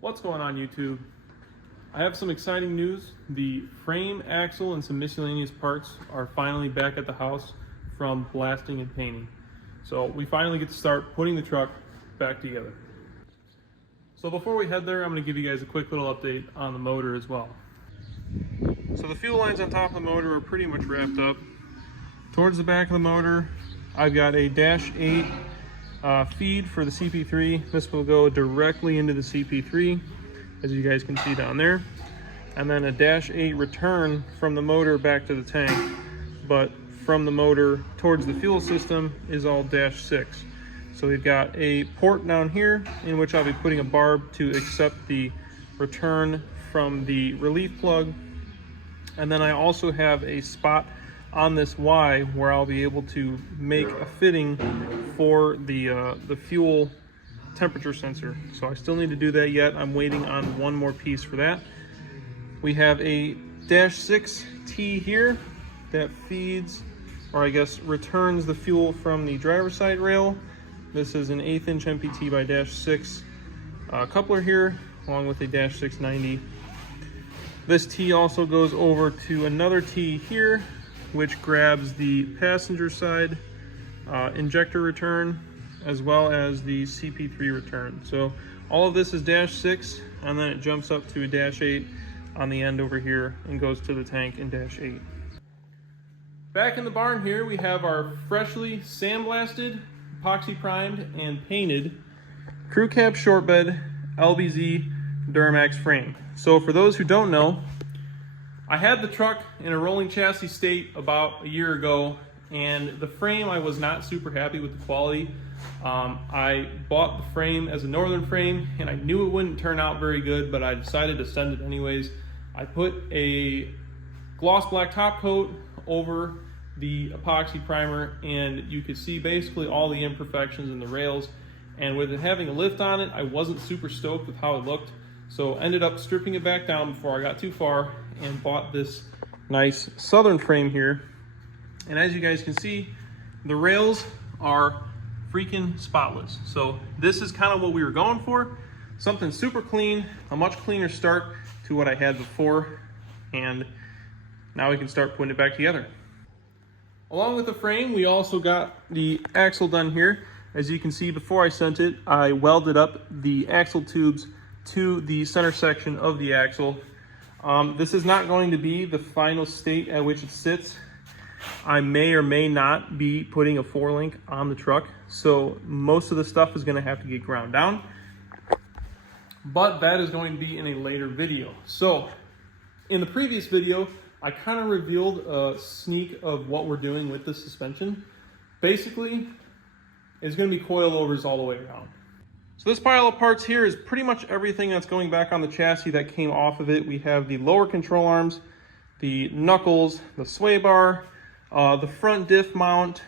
What's going on, YouTube? I have some exciting news. The frame, axle, and some miscellaneous parts are finally back at the house from blasting and painting. So we finally get to start putting the truck back together. So before we head there, I'm going to give you guys a quick little update on the motor as well. So the fuel lines on top of the motor are pretty much wrapped up. Towards the back of the motor, I've got a -8 feed for the CP3. This will go directly into the CP3, as you guys can see down there. And then a -8 return from the motor back to the tank. But from the motor towards the fuel system is all -6. So we've got a port down here in which I'll be putting a barb to accept the return from the relief plug. And then I also have a spot on this Y where I'll be able to make a fitting for the fuel temperature sensor. So I still need to do that yet. I'm waiting on one more piece for that. We have a -6T here that feeds, or I guess returns, the fuel from the driver's side rail. This is an 1/8 inch MPT by -6 coupler here, along with a -690. This T also goes over to another T here, which grabs the passenger side injector return, as well as the CP3 return. So all of this is -6, and then it jumps up to a -8 on the end over here and goes to the tank in -8. Back in the barn here, we have our freshly sandblasted, epoxy primed, and painted crew cab short bed LBZ Duramax frame. So for those who don't know, I had the truck in a rolling chassis state about a year ago, and the frame, I was not super happy with the quality. I bought the frame as a northern frame, and I knew it wouldn't turn out very good, but I decided to send it anyways. I put a gloss black top coat over the epoxy primer, and you could see basically all the imperfections in the rails. And with it having a lift on it, I wasn't super stoked with how it looked. So ended up stripping it back down before I got too far and bought this nice southern frame here. And as you guys can see, the rails are freaking spotless. So this is kind of what we were going for. Something super clean, a much cleaner start to what I had before. And now we can start putting it back together. Along with the frame, we also got the axle done here. As you can see, before I sent it, I welded up the axle tubes to the center section of the axle. This is not going to be the final state at which it sits. I may or may not be putting a 4-link on the truck, so most of the stuff is going to have to get ground down, but that is going to be in a later video. So in the previous video, I kind of revealed a sneak of what we're doing with the suspension. Basically, it's going to be coilovers all the way around. So this pile of parts here is pretty much everything that's going back on the chassis that came off of it. We have the lower control arms, the knuckles, the sway bar, the front diff mount.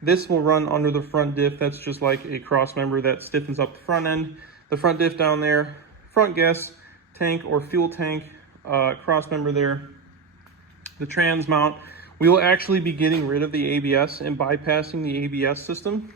This will run under the front diff. That's just like a cross member that stiffens up the front end. The front diff down there, front gas tank or fuel tank cross member there. The trans mount. We will actually be getting rid of the ABS and bypassing the ABS system.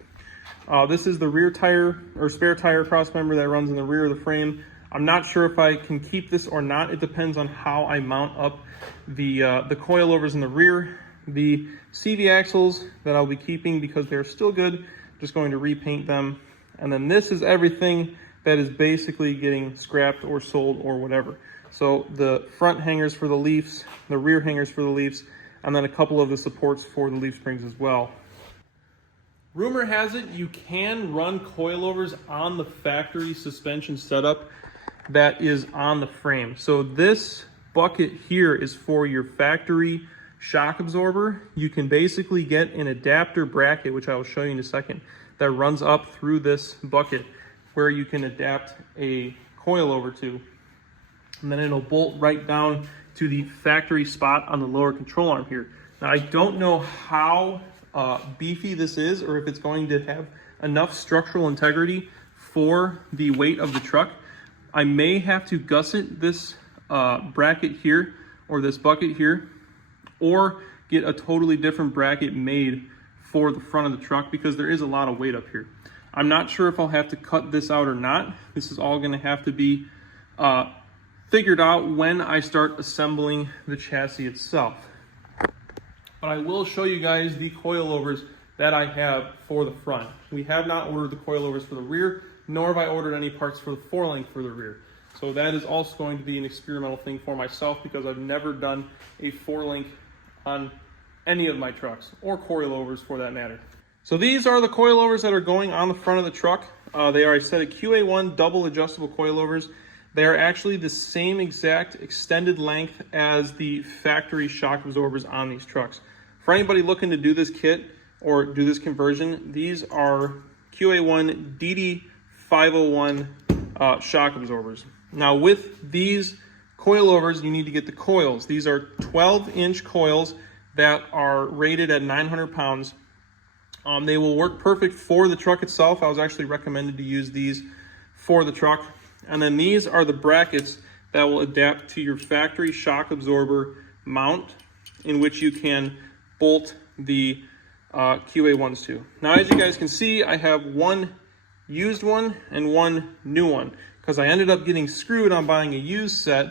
This is the rear tire or spare tire cross member that runs in the rear of the frame. I'm not sure if I can keep this or not. It depends on how I mount up the coilovers in the rear. The CV axles that I'll be keeping because they're still good, just going to repaint them. And then this is everything that is basically getting scrapped or sold or whatever. So the front hangers for the leafs, the rear hangers for the leafs, and then a couple of the supports for the leaf springs as well. Rumor has it you can run coilovers on the factory suspension setup that is on the frame. So this bucket here is for your factory shock absorber. You can basically get an adapter bracket, which I will show you in a second, that runs up through this bucket where you can adapt a coilover to. And then it'll bolt right down to the factory spot on the lower control arm here. Now I don't know how beefy this is, or if it's going to have enough structural integrity for the weight of the truck. I may have to gusset this bracket here, or this bucket here, or get a totally different bracket made for the front of the truck because there is a lot of weight up here. I'm not sure if I'll have to cut this out or not. This is all gonna have to be figured out when I start assembling the chassis itself. But I will show you guys the coilovers that I have for the front. We have not ordered the coilovers for the rear, nor have I ordered any parts for the four-link for the rear. So that is also going to be an experimental thing for myself because I've never done a four-link on any of my trucks, or coilovers for that matter. So these are the coilovers that are going on the front of the truck. They are a set of QA1 double adjustable coilovers. They are actually the same exact extended length as the factory shock absorbers on these trucks. For anybody looking to do this kit or do this conversion, these are QA1 DD501 shock absorbers. Now with these coilovers, you need to get the coils. These are 12-inch coils that are rated at 900 pounds. They will work perfect for the truck itself. I was actually recommended to use these for the truck. And then these are the brackets that will adapt to your factory shock absorber mount, in which you can bolt the QA1s to. Now, as you guys can see, I have one used one and one new one, because I ended up getting screwed on buying a used set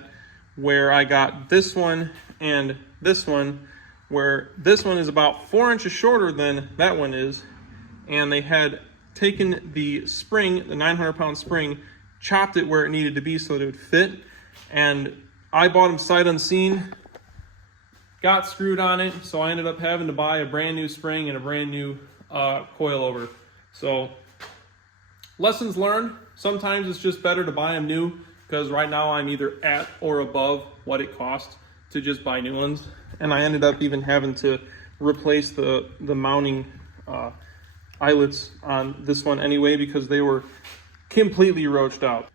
where I got this one and this one, where this one is about 4 inches shorter than that one is, and they had taken the spring, the 900-pound spring, chopped it where it needed to be so that it would fit, and I bought them sight unseen, got screwed on it, so I ended up having to buy a brand new spring and a brand new coilover. So lessons learned. Sometimes it's just better to buy them new, because right now I'm either at or above what it costs to just buy new ones. And I ended up even having to replace the mounting eyelets on this one anyway, because they were completely roached out.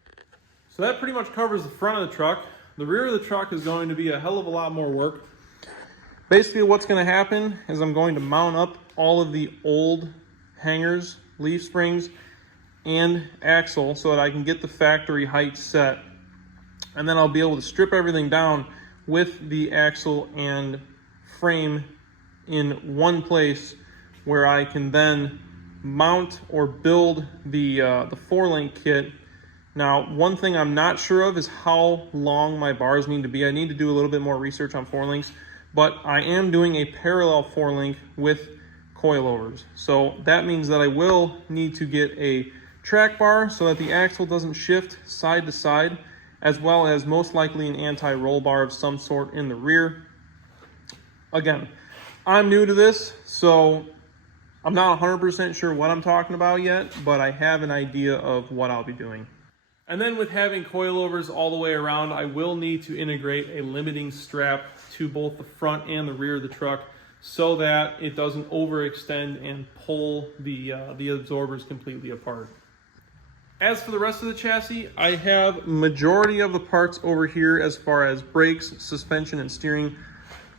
So that pretty much covers the front of the truck. The rear of the truck is going to be a hell of a lot more work. Basically what's going to happen is I'm going to mount up all of the old hangers, leaf springs, and axle so that I can get the factory height set. And then I'll be able to strip everything down with the axle and frame in one place, where I can then mount or build the four-link kit. Now, one thing I'm not sure of is how long my bars need to be. I need to do a little bit more research on four-links, but I am doing a parallel four-link with coilovers. So that means that I will need to get a track bar so that the axle doesn't shift side to side, as well as most likely an anti-roll bar of some sort in the rear. Again, I'm new to this, so I'm not 100% sure what I'm talking about yet, but I have an idea of what I'll be doing. And then with having coilovers all the way around, I will need to integrate a limiting strap to both the front and the rear of the truck so that it doesn't overextend and pull the absorbers completely apart. As for the rest of the chassis, I have majority of the parts over here as far as brakes, suspension, and steering.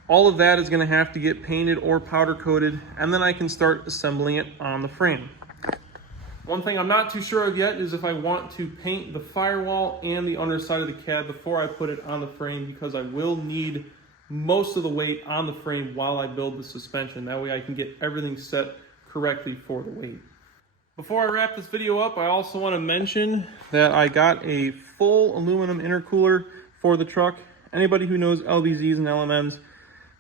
All of that is going to have to get painted or powder coated, and then I can start assembling it on the frame. One thing I'm not too sure of yet is if I want to paint the firewall and the underside of the cab before I put it on the frame, because I will need most of the weight on the frame while I build the suspension. That way I can get everything set correctly for the weight. Before I wrap this video up, I also want to mention that I got a full aluminum intercooler for the truck. Anybody who knows LBZs and LMMs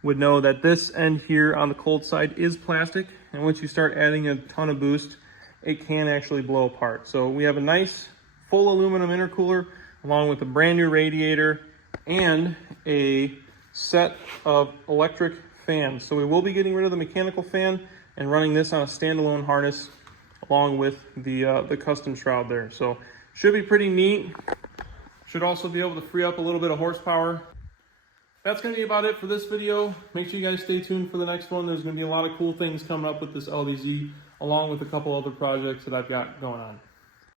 would know that this end here on the cold side is plastic, and once you start adding a ton of boost, it can actually blow apart. So we have a nice full aluminum intercooler along with a brand new radiator and a set of electric fans. So we will be getting rid of the mechanical fan and running this on a standalone harness along with the custom shroud there. So should be pretty neat. Should also be able to free up a little bit of horsepower. That's going to be about it for this video. Make sure you guys stay tuned for the next one. There's going to be a lot of cool things coming up with this LBZ, along with a couple other projects that I've got going on.